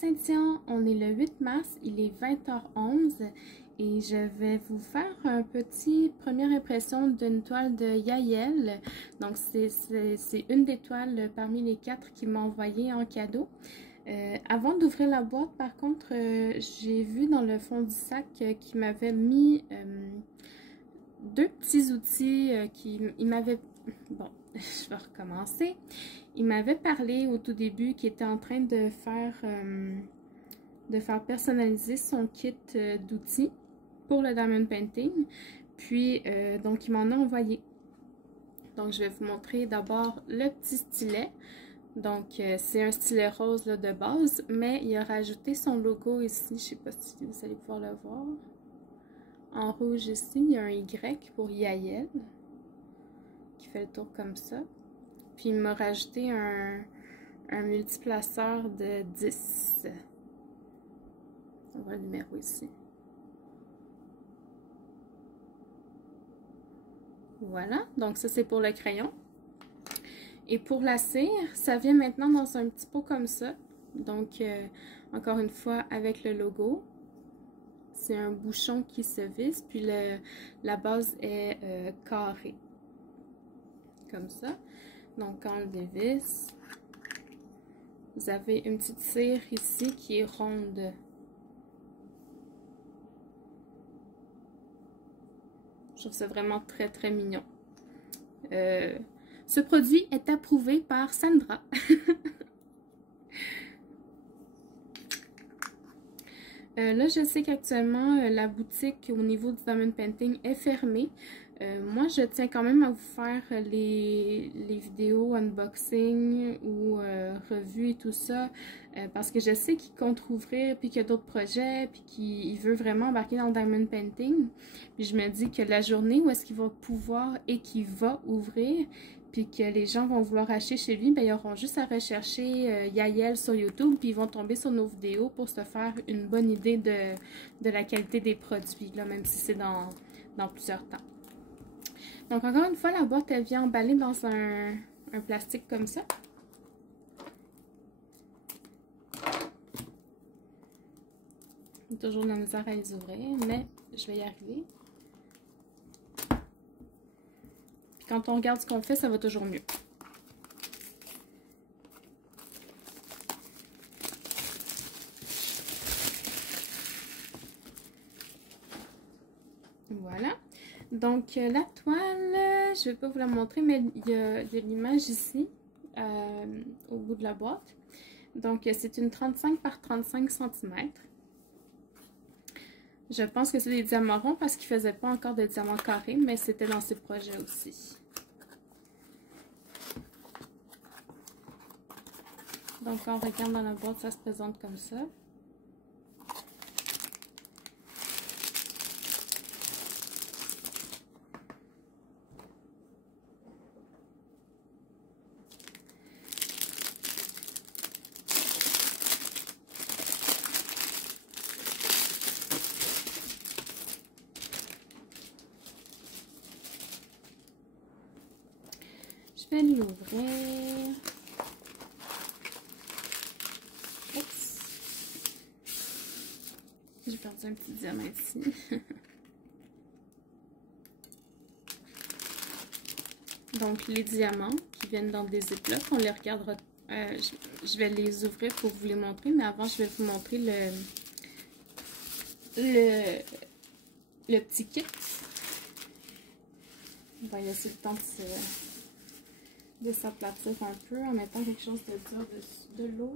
Saint-Tian, on est le 8 mars, il est 20h11 et je vais vous faire un petit première impression d'une toile de Yael. Donc c'est une des toiles parmi les 4 qu'il m'a envoyé en cadeau. Avant d'ouvrir la boîte, par contre, j'ai vu dans le fond du sac qu'il m'avait mis deux petits outils il m'avait... Bon, je vais recommencer. Il m'avait parlé au tout début qu'il était en train de faire personnaliser son kit d'outils pour le Diamond Painting. Puis, donc, il m'en a envoyé. Donc, je vais vous montrer d'abord le petit stylet. Donc, c'est un stylet rose là, de base, mais il a rajouté son logo ici. Je ne sais pas si vous allez pouvoir le voir. En rouge ici, il y a un Y pour Yael qui fait le tour comme ça. Puis il m'a rajouté un multiplaceur de 10. On voit le numéro ici. Voilà, donc ça c'est pour le crayon. Et pour la cire, ça vient maintenant dans un petit pot comme ça. Donc, encore une fois, avec le logo. C'est un bouchon qui se visse, puis la base est carrée. Comme ça. Donc, quand on le dévisse, vous avez une petite cire ici qui est ronde. Je trouve ça vraiment très, très mignon. Ce produit est approuvé par Sandra. Là, je sais qu'actuellement, la boutique au niveau du Diamond Painting est fermée. Moi, je tiens quand même à vous faire les vidéos unboxing ou revues et tout ça parce que je sais qu'il compte rouvrir, puis qu'il y a d'autres projets, puis qu'il veut vraiment embarquer dans le Diamond Painting. Puis je me dis que la journée où est-ce qu'il va pouvoir et qu'il va ouvrir, puis que les gens vont vouloir acheter chez lui, ben, ils auront juste à rechercher Yael sur YouTube, puis ils vont tomber sur nos vidéos pour se faire une bonne idée de la qualité des produits, là, même si c'est dans plusieurs temps. Donc, encore une fois, la boîte, elle vient emballée dans un plastique comme ça. J'ai toujours de la misère à les ouvrir, mais je vais y arriver. Puis quand on regarde ce qu'on fait, ça va toujours mieux. Voilà. Donc, la toile, je ne vais pas vous la montrer, mais il y a l'image ici, au bout de la boîte. Donc, c'est une 35 par 35 cm. Je pense que c'est des diamants ronds parce qu'ils ne faisaient pas encore de diamants carrés, mais c'était dans ces projets aussi. Donc, quand on regarde dans la boîte, ça se présente comme ça. Je vais l'ouvrir. Oups. J'ai perdu un petit diamant ici. Donc, les diamants qui viennent dans des ziplocs, on les regardera. Je vais les ouvrir pour vous les montrer, mais avant, je vais vous montrer le petit kit. On va laisser le temps de s'aplatir un peu en mettant quelque chose de dur de l'eau.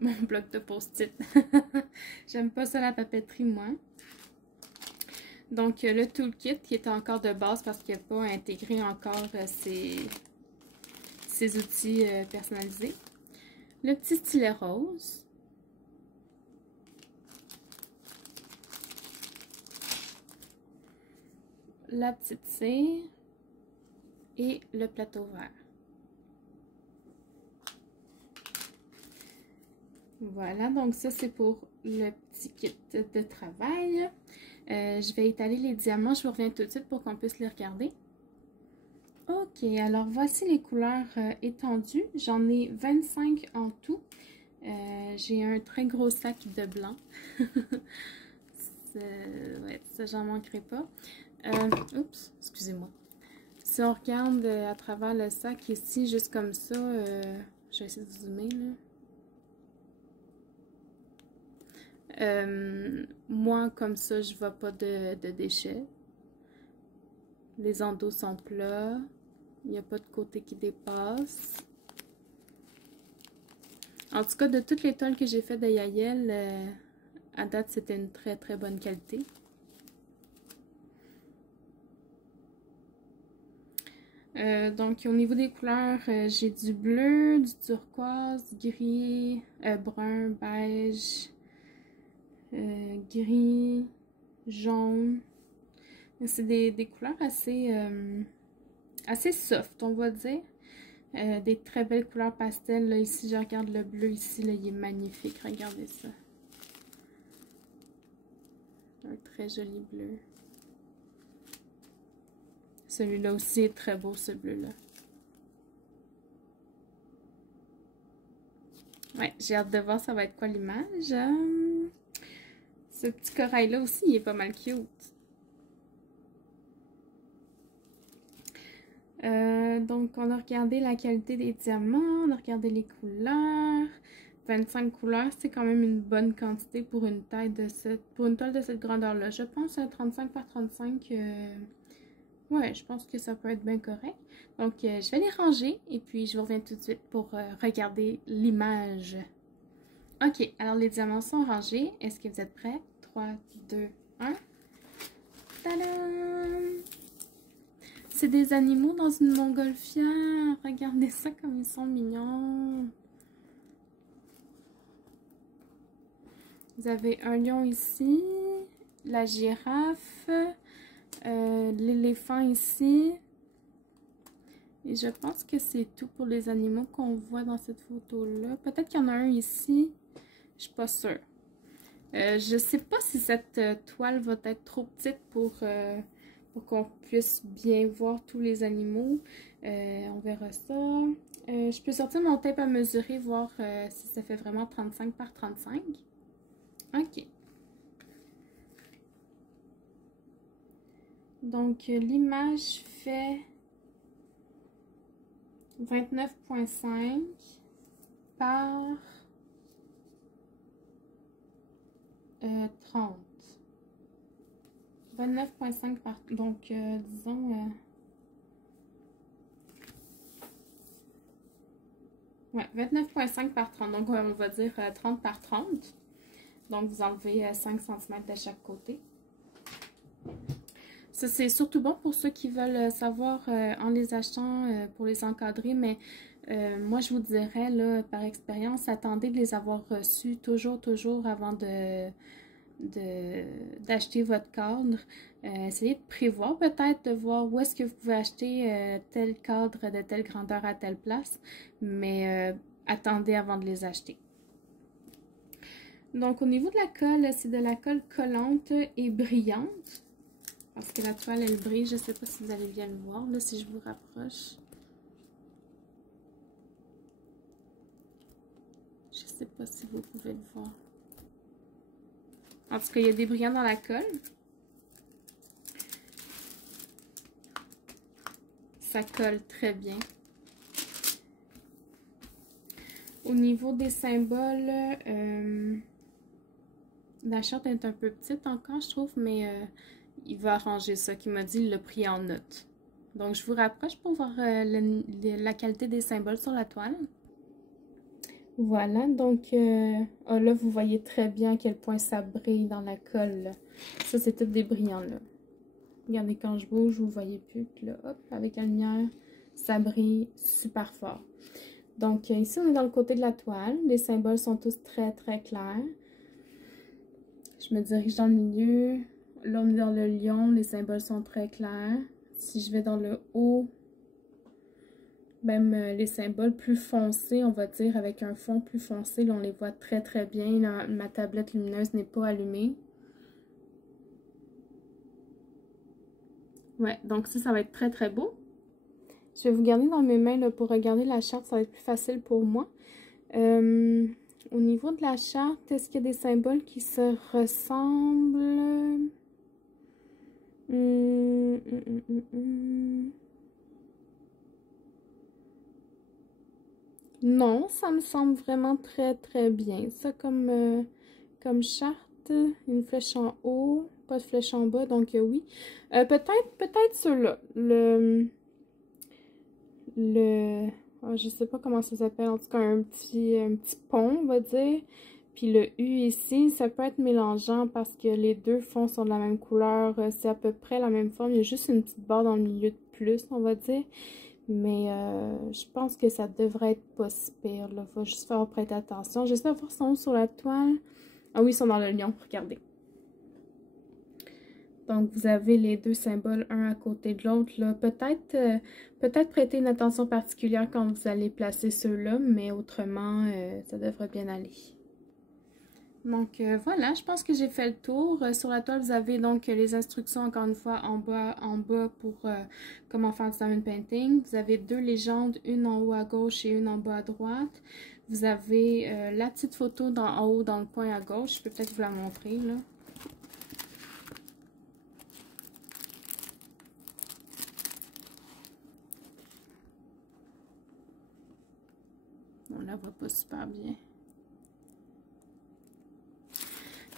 Mon bloc de post-it. J'aime pas ça la papeterie, moi. Donc, le toolkit qui est encore de base parce qu'il n'a pas intégré encore ses outils personnalisés. Le petit stylet rose. La petite cire. Et le plateau vert. Voilà, donc ça c'est pour le petit kit de travail. Je vais étaler les diamants, je vous reviens tout de suite pour qu'on puisse les regarder. Ok, alors voici les couleurs étendues. J'en ai 25 en tout. J'ai un très gros sac de blanc. Ouais, ça, j'en manquerai pas. Oups, excusez-moi. Si on regarde à travers le sac ici, juste comme ça, je vais essayer de zoomer là. Moi, comme ça, je vois pas de déchets. Les endos sont plats. Il n'y a pas de côté qui dépasse. En tout cas, de toutes les toiles que j'ai fait de Yael, à date, c'était une très très bonne qualité. Donc, au niveau des couleurs, j'ai du bleu, du turquoise, gris, brun, beige, gris, jaune. C'est des couleurs assez soft, on va dire. Des très belles couleurs pastel. Là, ici, je regarde le bleu ici, là, il est magnifique. Regardez ça. Un très joli bleu. Celui-là aussi est très beau, ce bleu-là. Ouais, j'ai hâte de voir ça va être quoi l'image. Ce petit corail-là aussi, il est pas mal cute. Donc, on a regardé la qualité des diamants, on a regardé les couleurs. 25 couleurs, c'est quand même une bonne quantité pour une taille de pour une toile de cette grandeur-là. Je pense à 35 par 35. Ouais, je pense que ça peut être bien correct. Donc, je vais les ranger et puis je vous reviens tout de suite pour regarder l'image. Ok, alors les diamants sont rangés. Est-ce que vous êtes prêts? 3, 2, 1. Tadam! C'est des animaux dans une montgolfière. Regardez ça comme ils sont mignons. Vous avez un lion ici, la girafe, l'éléphant ici. Et je pense que c'est tout pour les animaux qu'on voit dans cette photo-là. Peut-être qu'il y en a un ici. Je suis pas sûre. Je sais pas si cette toile va être trop petite pour qu'on puisse bien voir tous les animaux. On verra ça. Je peux sortir mon tape à mesurer, voir si ça fait vraiment 35 par 35. Ok. Donc, l'image fait 29,5 par 30. 29,5 par... Donc, disons... ouais, 29,5 par 30. Donc, on va dire 30 par 30. Donc, vous enlevez 5 cm de chaque côté. Ça, c'est surtout bon pour ceux qui veulent savoir en les achetant pour les encadrer, mais moi, je vous dirais, là, par expérience, attendez de les avoir reçus toujours avant d'acheter votre cadre. Essayez de prévoir peut-être, de voir où est-ce que vous pouvez acheter tel cadre de telle grandeur à telle place, mais attendez avant de les acheter. Donc, au niveau de la colle, c'est de la colle collante et brillante. Parce que la toile, elle brille. Je ne sais pas si vous allez bien le voir, là, si je vous rapproche. Je ne sais pas si vous pouvez le voir. En tout cas, il y a des brillants dans la colle. Ça colle très bien. Au niveau des symboles, la charte est un peu petite encore, je trouve, mais il va arranger ça, qui m'a dit, il l'a pris en note. Donc, je vous rapproche pour voir la qualité des symboles sur la toile. Voilà, donc là, vous voyez très bien à quel point ça brille dans la colle. Là. Ça, c'est tout des brillants, là. Regardez, quand je bouge, vous voyez plus que là, hop, avec la lumière, ça brille super fort. Donc, ici, on est dans le côté de la toile. Les symboles sont tous très clairs. Je me dirige dans le milieu. Là, on est dans le lion. Les symboles sont très clairs. Si je vais dans le haut, même les symboles plus foncés, on va dire, avec un fond plus foncé, là, on les voit très bien. Là, ma tablette lumineuse n'est pas allumée. Ouais, donc ça va être très très beau. Je vais vous garder dans mes mains là, pour regarder la charte, ça va être plus facile pour moi. Au niveau de la charte, est-ce qu'il y a des symboles qui se ressemblent? Non, ça me semble vraiment très très bien. Ça comme charte, une flèche en haut, pas de flèche en bas, donc oui. Peut-être ceux-là. Je sais pas comment ça s'appelle, en tout cas un petit pont, on va dire. Puis le U ici, ça peut être mélangeant parce que les deux fonds sont de la même couleur. C'est à peu près la même forme. Il y a juste une petite barre dans le milieu de plus, on va dire. Mais je pense que ça devrait être pas si pire, là. Faut juste faire prêter attention. J'essaie de voir son sur la toile. Ah oui, ils sont dans le lion, regardez. Donc, vous avez les deux symboles, un à côté de l'autre, là. Peut-être prêter une attention particulière quand vous allez placer ceux-là, mais autrement, ça devrait bien aller. Donc, voilà, je pense que j'ai fait le tour. Sur la toile, vous avez donc les instructions, encore une fois, en bas pour comment faire du diamond painting. Vous avez deux légendes, une en haut à gauche et une en bas à droite. Vous avez la petite photo en haut dans le coin à gauche. Je peux peut-être vous la montrer, là. On la voit pas super bien.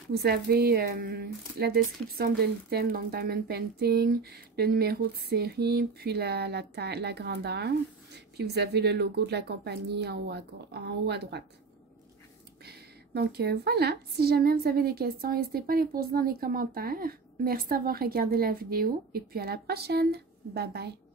Vous avez la description de l'item, donc Diamond Painting, le numéro de série, puis la grandeur. Puis vous avez le logo de la compagnie en haut à droite. Donc voilà, si jamais vous avez des questions, n'hésitez pas à les poser dans les commentaires. Merci d'avoir regardé la vidéo et puis à la prochaine. Bye bye.